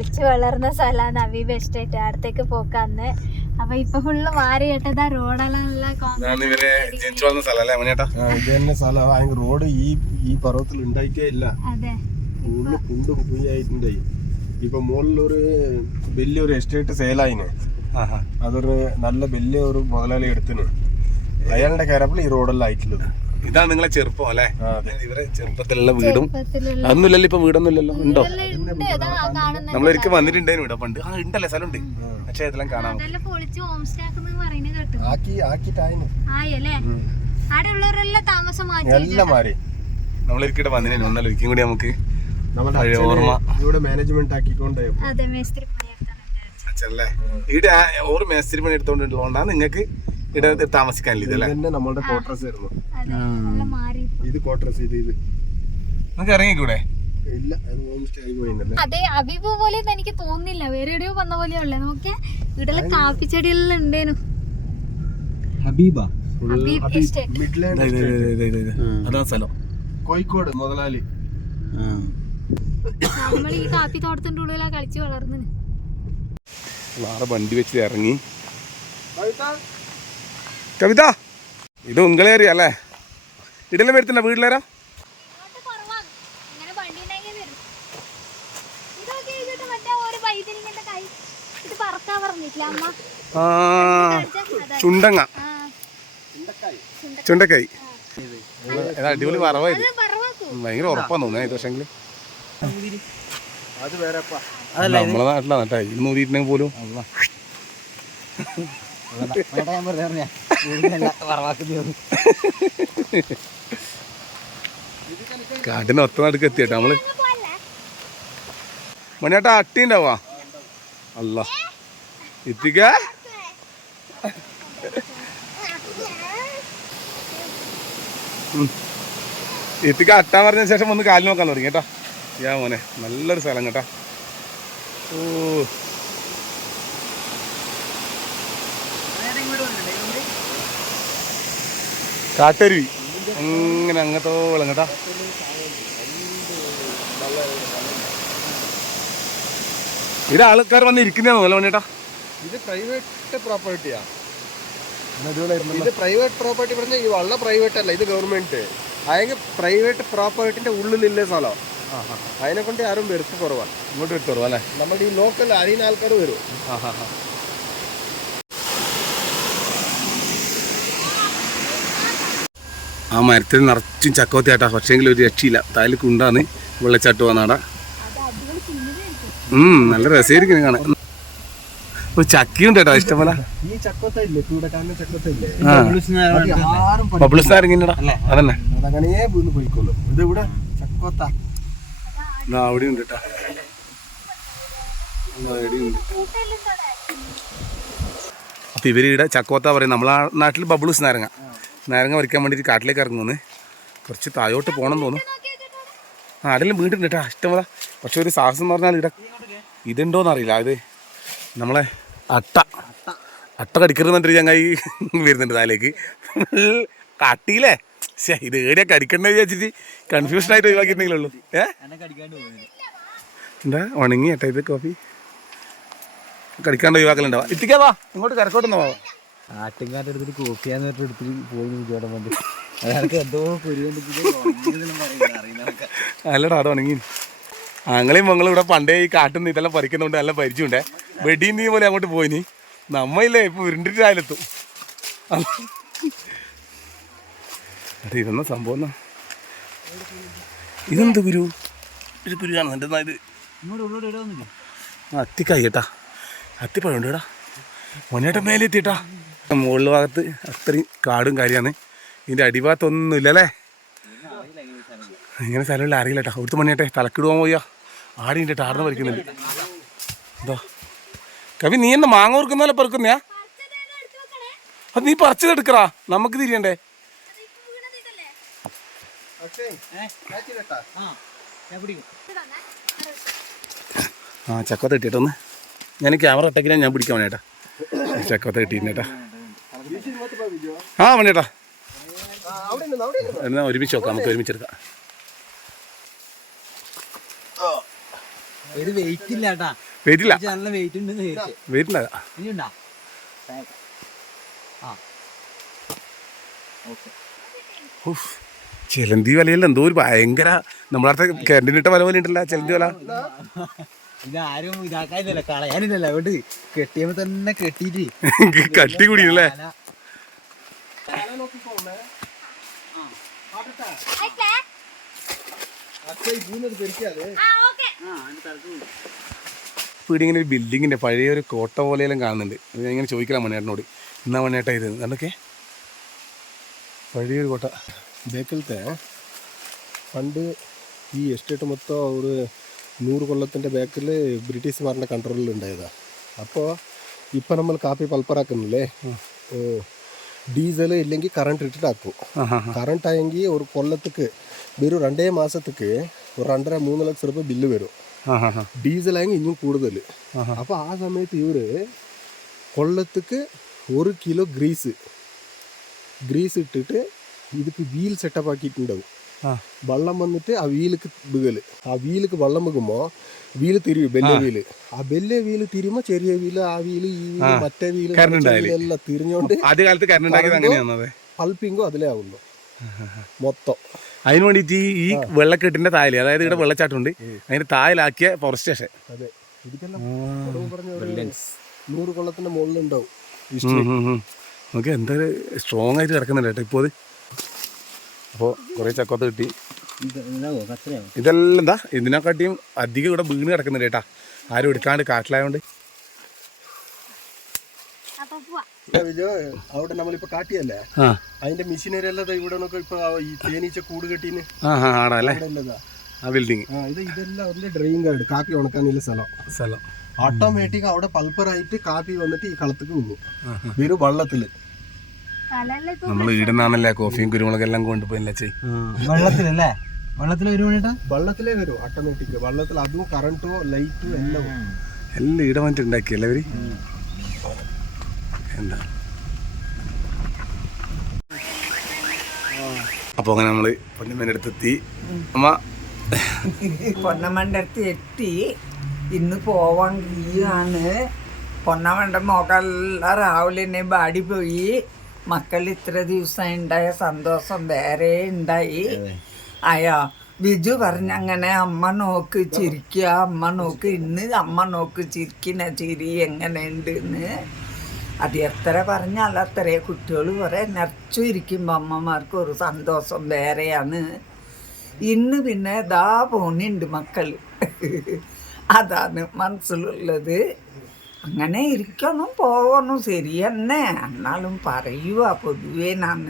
കളിച്ചു വളർന്ന സ്ഥലമാണ് അബീബ് എസ്റ്റേറ്റ്. അടുത്തേക്ക് പോക്കാന്ന്. അപ്പൊ ഇപ്പൊ ഫുള്ള് മാറി കേട്ടതാ റോഡെല്ലാം റോഡ് ഈ പർവ്വത്തിൽ ഉണ്ടായിട്ടേ ഇല്ല. ഫുള്ള് കുണ്ട് കുഴിയായിട്ടുണ്ടായി. ഇപ്പൊ മുകളിലൊരു വലിയൊരു എസ്റ്റേറ്റ് സെയിലായിന്. അതൊരു നല്ല വലിയൊരു മുതലാളി എടുത്തിന്. അയാളുടെ കയറപ്പോൾ ഈ റോഡെല്ലാം ആയിട്ടുള്ളത്. ഇതാണ് നിങ്ങളെ ചെറുപ്പം അല്ലെ? ഇവരെ ചെറുപ്പത്തിലുള്ള വീടും അതൊന്നുമില്ലല്ലോ. ഇപ്പൊ വീടൊന്നും ഇല്ലല്ലോ. ഉണ്ടോ? നമ്മളൊരിക്കൽ വന്നിട്ടുണ്ടായിരുന്നു ഇവിടെ പണ്ട്. ഉണ്ടല്ലേ, സ്ഥലമുണ്ട്. പക്ഷെ ഇതെല്ലാം കാണാൻ നമ്മളൊരിക്കലും വന്നിട്ടുണ്ട്. ഒരിക്കലും കൂടി നമുക്ക് ഓർമ്മ ഇവിടെ മാനേജ്മെന്റ് ആക്കിക്കൊണ്ട് അച്ഛല്ലേ ഇവിടെ ഓരോ മേസ്തിരി പണി എടുത്തോണ്ടുള്ളതുകൊണ്ടാണ് നിങ്ങൾക്ക് ഇവിടെ താമസിക്കാനില്ല. നമ്മളുടെ ക്വാർട്ടേഴ്സ് ആയിരുന്നു ഇത്. ക്വാർട്ടേഴ്സ് ഇത് നമുക്ക് ഇറങ്ങിക്കൂടെ? ഇല്ല, ഹോം സ്റ്റേ ആയി പോയില്ലേ. അതെ, അബീബ് പോലെ എനിക്ക് തോന്നുന്നില്ല. വേറെ എവിടെയോ വന്ന പോലെയോ ഉള്ളേ. നോക്കിയാ ഇവിടെ കാപ്പിച്ചെടിയെല്ലാം ഉണ്ടേനു. അതാ സ്ഥലം. കോഴിക്കോട് മുതലാളി. നമ്മൾ ഈ കാപ്പി തോട്ടത്തിന്റെ ഉള്ളിലാ കളിച്ചു വളർന്നു. വേറെ വണ്ടി വെച്ച് ഇറങ്ങി. കവിത, ഇത് ഉങ്ങളെ ഏരിയ അല്ലേ? ഇടലും വരുത്തില്ല വീട്ടിലേരാ? ചുണ്ടങ്ങ, ചുണ്ടക്കായി. അടിപൊളി വറവായത്. ഭയങ്കര ഉറപ്പാന്ന് തോന്നുന്നു ഇത്. പക്ഷെങ്കില് നമ്മളെ നാട്ടിലാണ് കേട്ടോ. ഇത് നൂതിയിട്ടുണ്ടെങ്കിൽ പോലും കാട്ടിന് ഒത്ത നടുക്ക് എത്തിയേട്ടാ നമ്മള്. മണിയേട്ടാ അട്ടി ഉണ്ടാവാ? അല്ല എത്തിക്ക. എത്തിക്ക അട്ടാൻ പറഞ്ഞ ശേഷം ഒന്ന് കാലിൽ നോക്കാൻ തുടങ്ങി കേട്ടാ. യാ മോനെ, നല്ലൊരു സ്ഥലം കേട്ടാ. ഓ, കാട്ടരുവി അങ്ങനെ അങ്ങത്തോളം കേട്ടാ. ഇത് ആൾക്കാർ വന്ന് ഇരിക്കുന്നതാണോ അല്ല മണിയേട്ടാ? ഇത് പ്രൈവറ്റ് പ്രോപ്പർട്ടിയാ. ഇത് പ്രൈവറ്റ് പ്രോപ്പർട്ടി പറഞ്ഞാൽ ഈ വള്ള പ്രൈവറ്റ് അല്ല, ഇത് ഗവൺമെന്റ്. അതെങ്കിൽ പ്രൈവറ്റ് പ്രോപ്പർട്ടിന്റെ ഉള്ളിലില്ലേ സ്ഥലം. അതിനെ കൊണ്ട് ആരും വരുത്ത് കുറവാണ്. ഇങ്ങോട്ട് വരുത്ത് കുറവാ അല്ലേ? നമ്മുടെ ഈ ലോക്കൽ അറിയുന്ന ആൾക്കാർ വരും. ആ മരത്തിൽ നിറച്ചും ചക്കവത്തിയാട്ടാ. പക്ഷേങ്കിൽ ഒരു രക്ഷയില്ല. താഴെ കുണ്ടാന്ന് വെള്ളച്ചാട്ട് വന്നാടാ. നല്ല രസമായിരിക്കും കാണാൻ. ചക്കിയുണ്ട് കേട്ടോ ഇഷ്ടംപോലെ. ബബിൾസ് നാരങ്ങ അതന്നെ. അവിടെ ഉണ്ട് കേട്ടോ. അപ്പൊ ഇവര് ഇവിടെ ചക്കോത്ത പറയും. നമ്മളെ നാട്ടിൽ ബബിൾസ് നാരങ്ങ. നാരങ്ങ പറിക്കാൻ വേണ്ടിയിട്ട് കാട്ടിലേക്ക് ഇറങ്ങുന്നു. കുറച്ച് താഴോട്ട് പോകണം തോന്നും. അതെല്ലാം വീണ്ടുണ്ട് കേട്ടോ ഇഷ്ടംപോലെ. പക്ഷെ ഒരു സാഹസം എന്ന് പറഞ്ഞാൽ ഇവിടെ ഇതുണ്ടോന്ന് അറിയില്ല. ഇത് നമ്മളെ അട്ട കടിക്കരുതെന്നിട്ട് ചങ്ങായി വരുന്നുണ്ട് താഴേക്ക്. കട്ടിയില്ലേ? ശേ, ഇത് ഏടിയാ കടിക്കണ്ടെന്ന് വിചാരിച്ചിട്ട് കൺഫ്യൂഷനായിട്ട് ഒഴിവാക്കിയിട്ടുണ്ടെങ്കിലുള്ളൂ. എന്താ ഉണങ്ങി ഏട്ടാ ഇത് കോഫി കടിക്കാണ്ട് ഒഴിവാക്കലുണ്ടാവാ. എത്തിക്കാവാ ഇങ്ങോട്ട് കരക്കോട്ടൊന്നു പോവാ. ആട്ടുംകാട്ടെടുത്തിട്ട് കോഫിയാന്ന് എടുത്തിട്ട് പോയി ചേട്ടൻ വന്ന് അയാൾക്ക് എന്തോ അല്ലടാ അത് ഉണങ്ങി. ഞങ്ങളെയും മങ്ങളും ഇവിടെ പണ്ടേ ഈ കാട്ടിൽ നിന്ന് ഇതെല്ലാം പറിക്കുന്നുണ്ട്. നല്ല പരിചയമുണ്ടേ. വെടിയും നീ പോലെ അങ്ങോട്ട് പോയിനി. നമ്മയില്ലേ ഇപ്പൊ ഉരുണ്ടിട്ട് ആയാലെത്തും. അത് ഇതെന്ന സംഭവം. ഇതെന്ത് ഗുരു? ഒരു ഗുരു കാണുന്നുണ്ട്. എന്നാ ഇത് അത്തിക്കായി കേട്ടാ. അത്തിപ്പഴുണ്ട് കേട്ടാ. മോനേട്ടൻ മേലെ എത്തിയിട്ടാ. മുകളിൽ ഭാഗത്ത് അത്രയും കാടും കാര്യമാണ്. ഇതിൻ്റെ അടിഭാഗത്തൊന്നുമില്ലല്ലേ? ഇങ്ങനെ സ്ഥലമില്ല, അറിയില്ല കേട്ടോ. അവിടുത്തെ മണിയേട്ടെ തലക്കിടുവാൻ പോയാ ആടിൻ്റെ ടാർന്ന് പറിക്കുന്നുണ്ട്. എന്താ കവി, നീ എന്നെ മാങ്ങ ഓർക്കുന്നല്ലേ പെറുക്കുന്നയാ? അത് നീ പറിച്ചതെടുക്കറാ, നമുക്ക് തിരിയണ്ടേ? ആ ചക്കത്ത കിട്ടിയിട്ടൊന്ന് ഞാൻ ക്യാമറ ഇട്ടേക്കിനാ ഞാൻ പിടിക്കാൻ വേണേട്ടാ. ചക്കത്ത കിട്ടിയിട്ടാ. ആ വേണേട്ടാ, എന്നാ ഒരുമിച്ച് നോക്കാം, നമുക്ക് ഒരുമിച്ചെടുക്കാം. ഇത് വെയിറ്റ് ഇല്ല കേട്ടാ. വെയിറ്റ് ഇല്ല, നല്ല വെയിറ്റ് ഉണ്ട് വെയിറ്റ് ഇല്ല. ഇനിയുണ്ടാ ആ ഓക്കെ. ചിലന്തി വലയല്ല എന്തോ ഒരു ഭയങ്കര നമ്മളടുത്ത കിണറ്റിനിട്ട വല പോലെ ഉണ്ടല്ലോ ചിലന്തി വല. ഇതാരും ഇതാക്കാനില്ല, കളയാനില്ലല്ലോ, അതുകൊണ്ട് കെട്ടിയപ്പോ തന്നെ കെട്ടിട്ട് കട്ടി കൂടിയല്ലേ. ഇവിടെ ഇങ്ങനെ ഒരു ബിൽഡിങ്ങിന്റെ പഴയ ഒരു കോട്ട പോലെയെല്ലാം കാണുന്നുണ്ട്. ഞാൻ ഇങ്ങനെ ചോദിக்கலாம் മണിയേട്ടനോട്, എന്നാ മണിയേട്ടാ ഇത് അതൊക്കെ പഴയൊരു കോട്ട. ബേക്കലത്തെ പണ്ട് ഈ എസ്റ്റേറ്റ് മൊത്തം ഒരു 100 കൊല്ലത്തിൻ്റെ ബാക്കിൽ ബ്രിട്ടീഷുകാരുടെ കൺട്രോളിൽ ഉണ്ടായതാണ്. അപ്പോൾ ഇപ്പം നമ്മൾ കാപ്പി പൾപ്പറാക്കുന്നില്ലേ, ഡീസൽ ഇല്ലെങ്കിൽ കറണ്ട് ഇട്ടിട്ടാക്കും. കറണ്ട് ആയെങ്കിൽ ഒരു കൊല്ലത്തേക്ക് വെറും 2 മാസത്തേക്ക് ഒരു 2.5-3 ലക്ഷം രൂപ ബില്ല് വരും. ഡീസൽ ആയെങ്കിൽ ഇനിയും കൂടുതൽ. അപ്പോൾ ആ സമയത്ത് ഇവർ കൊല്ലത്തേക്ക് 1 കിലോ ഗ്രീസ് ഇട്ടിട്ട് ഇതിക്ക് വീൽ സെറ്റപ്പ് ആക്കിയിട്ടുണ്ടാവും. വെള്ളം വന്നിട്ട് ആ വീലിക്ക് വീകല്, ആ വീലിക്ക് വെള്ളം വീകുമ്പോൾ വീല് തിരിയും, വലിയ വീല്. ആ വലിയ വീല് തിരിയുമ്പോൾ ചെറിയ വീല്, ആ വീല്, ഈ വീല്, മറ്റേ വീല് എല്ലാം തിരിഞ്ഞോണ്ട് പൾപ്പിങ്ങും അതിലേ ആവുള്ളൂ മൊത്തം. അതിന് വേണ്ടിയിട്ട് ഈ വെള്ളക്കെട്ടിന്റെ തായല്, അതായത് ഇവിടെ വെള്ളച്ചാട്ടമുണ്ട്, അതിന്റെ തായലാക്കിയ ഫോറസ്റ്റ് സ്റ്റേഷൻ. അതെ, ഇതിക്കെല്ലാം 100 കൊല്ലത്തിന്റെ മുകളിലുണ്ടാവും. നമുക്ക് എന്തായാലും സ്ട്രോങ് ആയിട്ട് കിടക്കുന്നുണ്ട് കേട്ടോ ഇപ്പോൾ. അപ്പോൾ കുറേ ചക്കോത്ത് കിട്ടി. ഇതെല്ലാം എന്താ ഇതിനെക്കാട്ടിയും അധികം ഇവിടെ വീണ് കിടക്കുന്നുണ്ട് കേട്ടാ, ആരും എടുക്കാണ്ട് കാട്ടിലായോണ്ട്. അവിടെ നമ്മളിപ്പോ കാട്ടിയല്ലേ, അതിന്റെ മെഷീനറി എല്ലാം ഇവിടെ ഇപ്പൊ ഈ തേനീച്ച കൂട് കെട്ടീന് ആടല്ലേ ആ ബിൽഡിങ്. ഇതെല്ലാം അതിന്റെ ഡ്രൈവിംഗ് കാർഡ്, കാപ്പി ഉണക്കാനുള്ള സ്ഥലം. ഓട്ടോമാറ്റിക് അവിടെ പൾപ്പറായിട്ട് കാപ്പി വന്നിട്ട് ഈ കളത്തേക്ക് പോകും വെറും വെള്ളത്തില്. നമ്മൾ ഈടുന്നാണല്ലേ കോഫിയും കുരുമുളക് എല്ലാം കൊണ്ടുപോയില്ല ചെയ് വെള്ളത്തിലല്ലേ, വെള്ളത്തിലേ വരും ഓട്ടോമാറ്റിക്. വെള്ളത്തിൽ അതും കറണ്ടും ലൈറ്റും എല്ലാം ഈടെ വന്നിട്ട് ഉണ്ടാക്കിയല്ലേ അവര്. എന്താ അപ്പൊ അങ്ങനെ നമ്മള് പൊന്നമ്മേന്റെ അടുത്തെത്തി. അമ്മ പൊന്നമ്മൻ്റെ അടുത്ത് എത്തി. ഇന്ന് പോവാൻ കീയാണ്. പൊന്നമ്മൻ്റെ മുഖമെല്ലാം രാവിലെ തന്നെ ബാടി പോയി. മക്കൾ ഇത്ര ദിവസം ഉണ്ടായ സന്തോഷം വേറെ ഉണ്ടായി. അയ്യോ ബിജു പറഞ്ഞങ്ങനെ അമ്മ നോക്ക് ചിരിക്കുക, അമ്മ നോക്ക്, ഇന്ന് അമ്മ നോക്ക് ചിരിക്കുന്ന ചിരി എങ്ങനെ ഉണ്ടെന്ന്. അത് എത്ര പറഞ്ഞാൽ അത്രേ കുട്ടികൾ കുറേ നിറച്ചു ഇരിക്കുമ്പോൾ അമ്മമാർക്ക് ഒരു സന്തോഷം വേറെയാണ്. ഇന്ന് പിന്നെ ദാ പോണിണ്ട് മക്കൾ, അതാണ് മനസ്സിലുള്ളത്. അങ്ങനെ ഇരിക്കണം പോകണം ശരി തന്നെ. എന്നാലും പറയുക പൊതുവേ ഞാൻ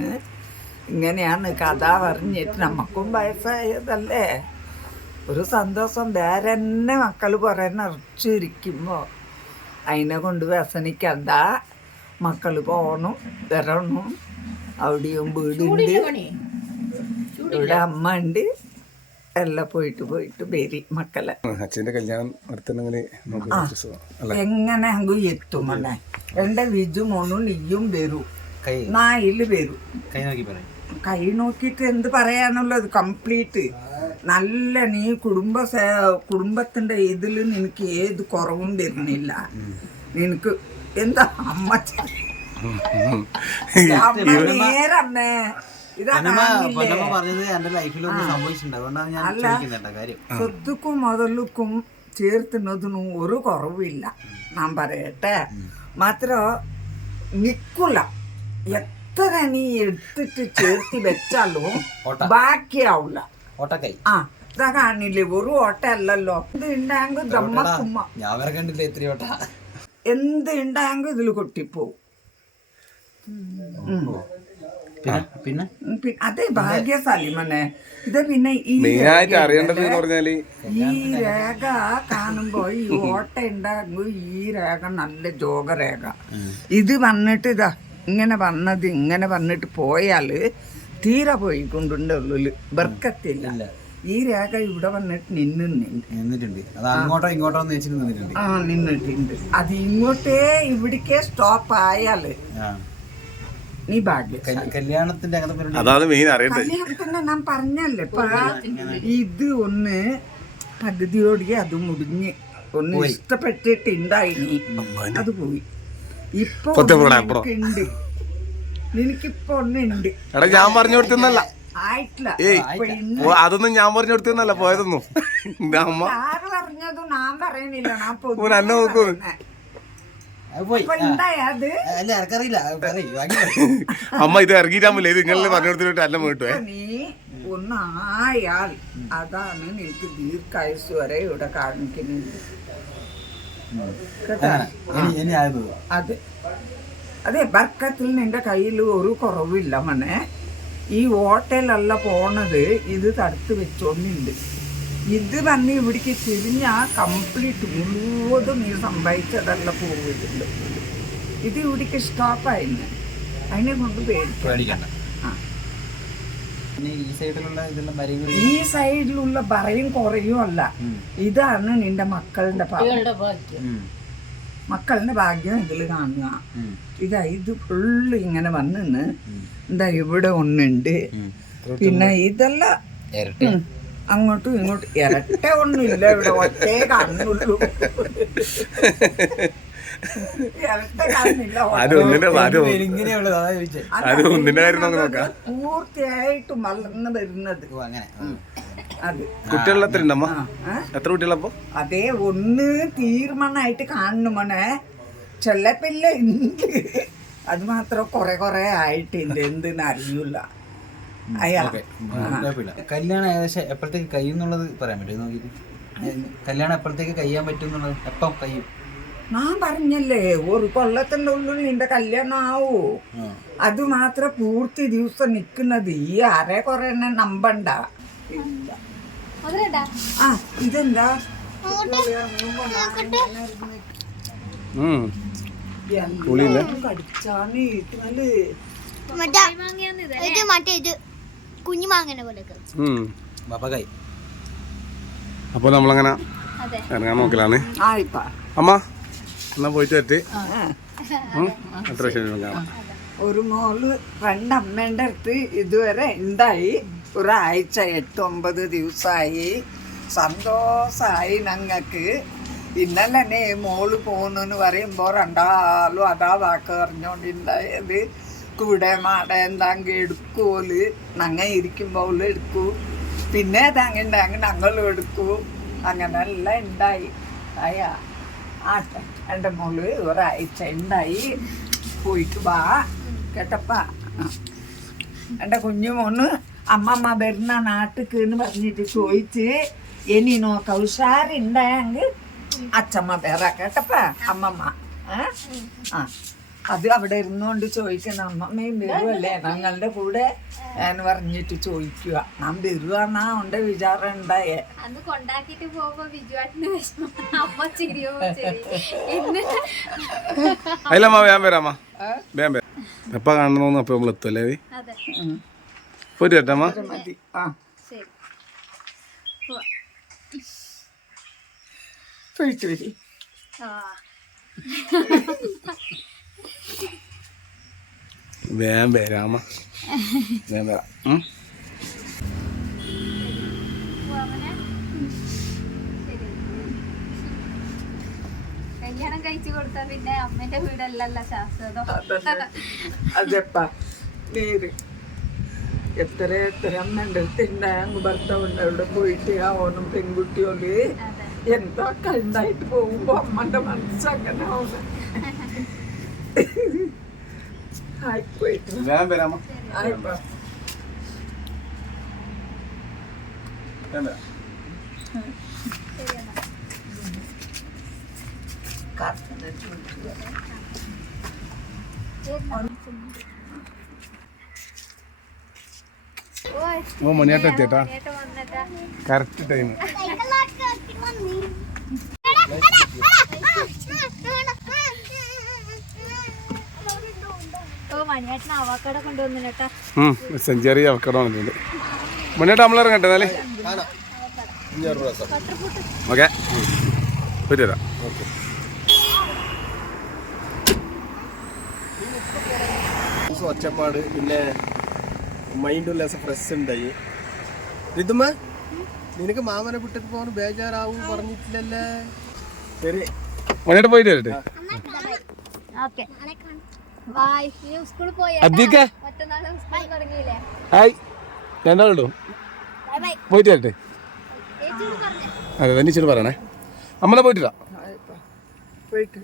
ഇങ്ങനെയാണ് കഥ പറഞ്ഞിട്ട്, നമുക്കും വയസ്സായതല്ലേ, ഒരു സന്തോഷം വേറെ തന്നെ മക്കൾ കുറേ നിറച്ചിരിക്കുമ്പോൾ അതിനെ കൊണ്ട് വ്യസനിക്കണ്ട. മക്കൾ പോകണം വരണം. അവിടെയും വീടുണ്ട്, ഇവിടെ അമ്മ ഉണ്ട്, എല്ലാം പോയിട്ട് വരി മക്കളെ. അച്ഛന്റെ കല്യാണം എങ്ങനെ അങ്ങ് എത്തുമണ്ണേ. എൻ്റെ വിജു മോനും നീയും വരൂ, നായില് വരൂ. കൈ നോക്കിയിട്ട് എന്ത് പറയാനുള്ളത്, കംപ്ലീറ്റ് നല്ല. നീ കുടുംബത്തിൻ്റെ ഇതിൽ നിനക്ക് ഏത് കുറവും വരുന്നില്ല. നിനക്ക് എന്താ അമ്മ നേരമ്മേ സ്വത്തുക്കും മുതലുക്കും ചേർത്തുന്നതിനും ഒരു കുറവില്ല. ഞാൻ പറയട്ടെ, മാത്രം നിൽക്കില്ല. എത്ര നീ എടുത്തിട്ട് ചേർത്തി വെച്ചാലും ബാക്കിയാവില്ല. ആ ഇതാ കാണില്ലേ, ഒരു ഓട്ട അല്ലല്ലോ. ഇത് ഉണ്ടായെങ്കിൽ ദമ്മക്കുമ്മ എന്ത് ഉണ്ടായെങ്കിൽ ഇതിൽ കൊട്ടിപ്പോവും. പിന്നെ അതെ ഭാഗ്യശാലി മനെ. ഇത് പിന്നെ ഈ രേഖ കാണുമ്പോ ഈ ഓട്ട ഉണ്ടാകുമ്പോ ഈ രേഖ നല്ല ജോഗരേഖ. ഇത് വന്നിട്ട് ഇതാ ഇങ്ങനെ വന്നിട്ട് പോയാല് തീരെ പോയിക്കൊണ്ടുണ്ട് ഉള്ളില് ബർക്കത്തില്ല. ഈ രേഖ ഇവിടെ വന്നിട്ട് നിന്നിട്ടുണ്ട്. അത് ഇങ്ങോട്ടേ ഇവിടേക്കേ സ്റ്റോപ്പ് ആയാല് നീ ഭാഗ്യം. കല്യാണത്തിന്റെ ഞാൻ പറഞ്ഞല്ലേ ഇപ്പൊ ഇത് ഒന്ന് പകുതിയോടെ അത് മുടിഞ്ഞ് ഒന്ന് ഇഷ്ടപ്പെട്ടിട്ടുണ്ടായിനി, അത് പോയി. ഇപ്പൊ ഉണ്ട്, നിനക്കിപ്പൊ ഒന്നുണ്ട്. എടാ ഞാൻ പറഞ്ഞു കൊടുത്തല്ല, ആയിട്ടില്ല. അതൊന്നും ഞാൻ പറഞ്ഞു കൊടുത്തല്ല പോയതൊന്നും. അമ്മ ആര് പറഞ്ഞതും ഞാൻ പറയുന്നില്ല, ഞാൻ അന്നെ നോക്കൂ. അമ്മ ഇത് ഇറങ്ങിയിട്ടാ ഇത് നിങ്ങളെ പറഞ്ഞു കൊടുത്തിട്ട് അല്ല വീട്ടുവേ. നീ ഒന്നായാൽ അതാണ് നിനക്ക് ദീർഘായുസ് വരെ ഇവിടെ കാണിക്കുന്നത്. അതെ അതെ, ബർക്കത്തിൽ നിന്റെ കയ്യിൽ ഒരു കുറവില്ല മോനെ. ഈ ഹോട്ടലല്ല പോണത്, ഇത് തടുത്ത് വെച്ചോണ്ടുണ്ട്. ഇത് വന്ന് ഇവിടേക്ക് തിരിഞ്ഞാൽ കംപ്ലീറ്റ് മുഴുവതും നീ സംഭവിച്ചതല്ല പോവുന്നുണ്ട്. ഇത് ഇവിടേക്ക് സ്റ്റോപ്പായിരുന്നു, അതിനെ കൊണ്ട് പേടിക്കണ്ട. ഈ സൈഡിലുള്ള പറയും കുറയും അല്ല, ഇതാണ് നിന്റെ മക്കളുടെ മക്കളുടെ ഭാഗ്യം ഇതിൽ കാണുക. ഇതാ ഇത് ഫുള്ള് ഇങ്ങനെ വന്നിന്ന് എന്താ ഇവിടെ ഒന്നുണ്ട്. പിന്നെ ഇതെല്ലാം അങ്ങോട്ടും ഇങ്ങോട്ടും ഇരട്ട ഒന്നുമില്ല, ഇവിടെ ഒറ്റേ കാണുന്നുള്ളൂ. പൂർത്തിയായിട്ട് വളർന്ന് വരുന്നത്. എത്ര കുട്ടികളപ്പോ? അതേ ഒന്ന് തീരുമാനമായിട്ട് കാണുന്നു മോനെ. ചെല്ലപ്പില്ല ഉണ്ട്, അത് മാത്രം കൊറേ ആയിട്ടുണ്ട്, എന്തെന്ന് അറിയൂല. കല്യാണം ഏകദേശം എപ്പോഴത്തേക്ക് കഴിയുന്നുള്ളത് പറയാൻ പറ്റും നോക്കിട്ട്? കല്യാണം എപ്പോഴത്തേക്ക് കഴിയാൻ പറ്റും എന്നുള്ളത് എപ്പം കഴിയും? ഞാൻ പറഞ്ഞല്ലേ, ഒരു കൊല്ലത്തിന്റെ ഉള്ളിൽ നിന്റെ കല്യാണം ആവൂ. അത് മാത്രം പൂർത്തി ദിവസം നിക്കുന്നത്. ഈ കുറെ നമ്പണ്ട. ആ ഇതെന്താ കടിച്ചാണ് ഇട്ടുന്നത്. അപ്പൊ നമ്മളങ്ങനെ ഇറങ്ങാൻ നോക്കലാണ്. അമ്മ എന്നാ പോയിട്ട് പറ്റി എത്ര കാണാം. ഒരു മോള് രണ്ടമ്മേൻ്റെ അടുത്ത് ഇതുവരെ ഉണ്ടായി. ഒരാഴ്ച 8-9 ദിവസമായി. സന്തോഷമായി ഞങ്ങൾക്ക്. ഇന്നലെ മോള് പോകുന്നു പറയുമ്പോൾ രണ്ടാളും അതാ വാക്ക് പറഞ്ഞോണ്ടുണ്ടായത്. കൂടെ മാട എന്താങ്കി എടുക്കൂല്, ഞങ്ങ ഇരിക്കുമ്പോൾ എടുക്കൂ, പിന്നെ തങ്ങണ്ടാങ്ങ ഞങ്ങളും എടുക്കൂ, അങ്ങനെല്ലാം ഉണ്ടായി. അയ്യാ ആട്ടെ, എൻ്റെ മോള് ഒരാഴ്ച ഉണ്ടായി. പോയിട്ട് വാ കേട്ടപ്പാ. എൻ്റെ കുഞ്ഞുമോന് അമ്മമ്മ വരുന്ന നാട്ടിക്ക് എന്ന് പറഞ്ഞിട്ട് ചോദിച്ച് ഇനി നോക്ക ഉഷാറുണ്ടായെങ്കിൽ അച്ഛമ്മ വേറെ കേട്ടപ്പാ. അമ്മമ്മ ആ അത് അവിടെ ഇരുന്നുകൊണ്ട് ചോദിക്കണം, അമ്മമ്മയും വരുവല്ലേ ഞങ്ങളുടെ കൂടെ എന്ന് പറഞ്ഞിട്ട് ചോദിക്കുക. ഞാൻ വരുവാന്നാ ഉണ്ട് വിചാരം ഉണ്ടായേ. എപ്പ കാണണമെന്ന് അപ്പൊ നമ്മൾ എത്തുമല്ലേ? പോയിട്ട് കേട്ടമ്മ. മതി. ആ ചോദിച്ചു വരി. വേഗം വരാമ, വേഗം വരാം. കല്യാണം കഴിച്ചു കൊടുത്താ പിന്നെ അമ്മേന്റെ വീടല്ലല്ലോ ശാശ്വതം. അതെപ്പാ നേര് എത്ര അമ്മേൻ്റെ അടുത്ത് ഉണ്ടായെങ്കിൽ ഭർത്താവുണ്ട് അവിടെ പോയിട്ട് ആ ഓണം പെൺകുട്ടിയോല് എന്താ കണ്ടായിട്ട് പോകുമ്പോ അമ്മന്റെ മനസ്സങ്ങനെ ആവുന്നത്. ആയിപ്പോയിട്ട് ആയിപ്പോ മണിയാട്ട എത്തിയേട്ടാ, കറക്റ്റ് ടൈം. സെഞ്ചുറി അവക്കട വന്നിട്ടുണ്ട്. മണിയേട്ടാ നമ്മൾ ഇറങ്ങട്ടെ എന്നാലേ. ഓക്കെ പോയിട്ട് വരാം. ഒച്ചപ്പാട് പിന്നെ മൈൻഡ് ലെസ് ഫ്രഷ് ഉണ്ടായി. ഋതുമ്മ നിനക്ക് മാമനെ വിട്ടിട്ട് പോകാൻ ബേജാറാവും പറഞ്ഞിട്ടില്ലല്ലേ? ശരി മണിയായിട്ട് പോയിട്ട് വരട്ടെ. Okay bye. സ്കൂളിൽ പോയി അധിക മറ്റന്നാൾ സ്കൂൾ തുടങ്ങിയില്ലേ? ഹായ് രണ്ടാളുണ്ടോ? Bye bye. പോയിട്ട് വരട്ടെ. ചേച്ചിയോട് പറഞ്ഞേ. അതെ തന്നിച്ചോട് പറയണേ. അമ്മനെ പോയിട്ടില്ല. പോയിട്ട്